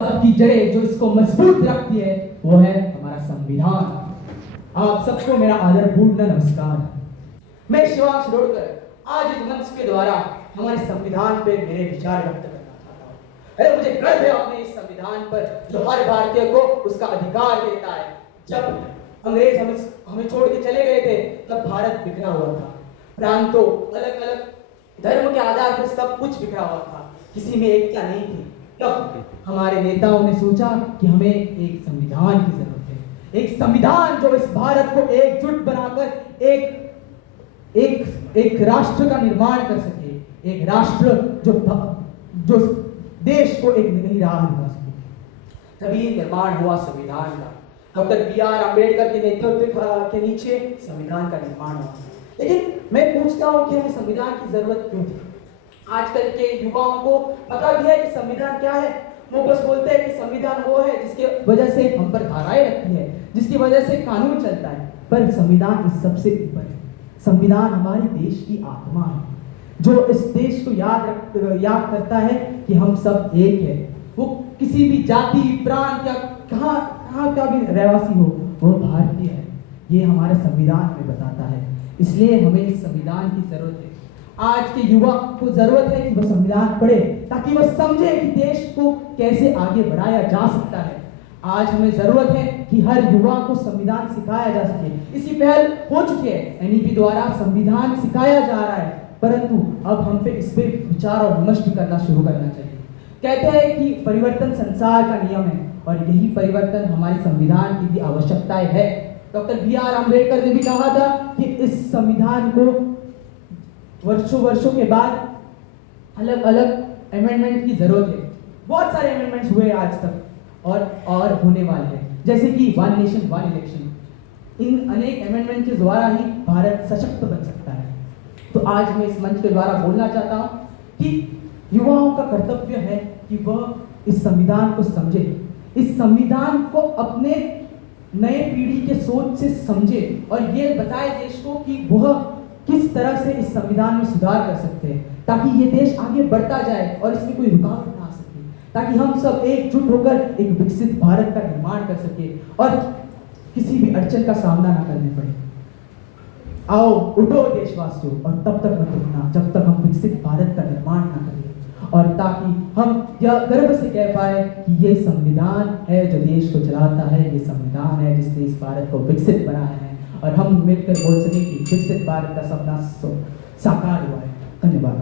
की जड़ें जो इसको मजबूत रखती है वो है हमारा संविधान। आप सबको मेरा आदरपूर्ण नमस्कार। मैं शिवांश शिरोडकर आज इस मंच के द्वारा हमारे संविधान पे मेरे विचार व्यक्त करना चाहता हूँ। अरे मुझे गर्व है अपने इस संविधान पर जो हर भारतीय को उसका अधिकार देता है। जब अंग्रेज हमें छोड़ के चले गए थे तब भारत बिखरा हुआ था, प्रांतों अलग अलग धर्म के आधार पर सब कुछ बिखरा हुआ था, किसी में एकता नहीं थी। तब हमारे नेताओं ने सोचा कि हमें एक संविधान की जरूरत है, एक संविधान जो इस भारत को एकजुट बनाकर एक राष्ट्र का निर्माण कर सके, एक राष्ट्र जो देश को एक नई राह दिखा सके। तभी निर्माण हुआ संविधान का। Doctor B R. अम्बेडकर के नेतृत्व के नीचे संविधान का निर्माण हुआ। लेकिन मैं पूछता हूँ कि हमें संविधान की जरूरत क्यों थी? आजकल के युवाओं को पता भी है कि संविधान क्या है। वो बस बोलते हैं कि संविधान वो है जिसके वजह से हम पर धाराएं लगती है, जिसकी वजह से कानून चलता है। पर संविधान इस सबसे ऊपर है। संविधान हमारे देश की आत्मा है, जो इस देश को याद करता है कि हम सब एक है। वो किसी भी जाति प्रांत या कहाँ का भी रहवासी हो, वो भारतीय है। ये हमारे संविधान में बताता है। इसलिए हमें इस संविधान की जरूरत है। आज के युवा को जरूरत है कि वह संविधान पढ़े ताकि वह समझे कि देश को कैसे आगे बढ़ाया जा सकता है। आज हमें जरूरत है कि हर युवा को संविधान सिखाया जा सके। इसकी पहल हो चुकी है, एनईपी द्वारा संविधान सिखाया जा रहा है, परंतु अब हम पे इस पे विचार और विमर्श करना शुरू करना चाहिए। कहते हैं कि परिवर्तन संसार का नियम है और यही परिवर्तन हमारे संविधान की भी आवश्यकता है। Doctor B R. अम्बेडकर ने भी कहा था कि इस संविधान को वर्षों के बाद अलग अलग अमेंडमेंट की जरूरत है। बहुत सारे अमेंडमेंट्स हुए आज तक और होने वाले हैं, जैसे कि वन नेशन वन इलेक्शन। इन अनेक अमेंडमेंट के द्वारा ही भारत सशक्त बन सकता है। तो आज मैं इस मंच के द्वारा बोलना चाहता हूँ कि युवाओं का कर्तव्य है कि वह इस संविधान को समझे, इस संविधान को अपने नए पीढ़ी के सोच से समझे और ये बताए देश को कि वह किस तरह से इस संविधान में सुधार कर सकते हैं ताकि ये देश आगे बढ़ता जाए और इसमें कोई रुकावट ना आ सके, ताकि हम सब एकजुट होकर एक विकसित भारत का निर्माण कर सके और किसी भी अड़चन का सामना ना करने पड़े। आओ उठो देशवासियों, और तब तक मत उठना जब तक हम विकसित भारत का निर्माण ना करें, और ताकि हम यह गर्व से कह पाए कि ये संविधान है जो देश को चलाता है, ये संविधान है जिसने इस भारत को विकसित बनाया है, और हम मिलकर बोल सकें कि विकसित भारत का सपना साकार हुआ है। धन्यवाद।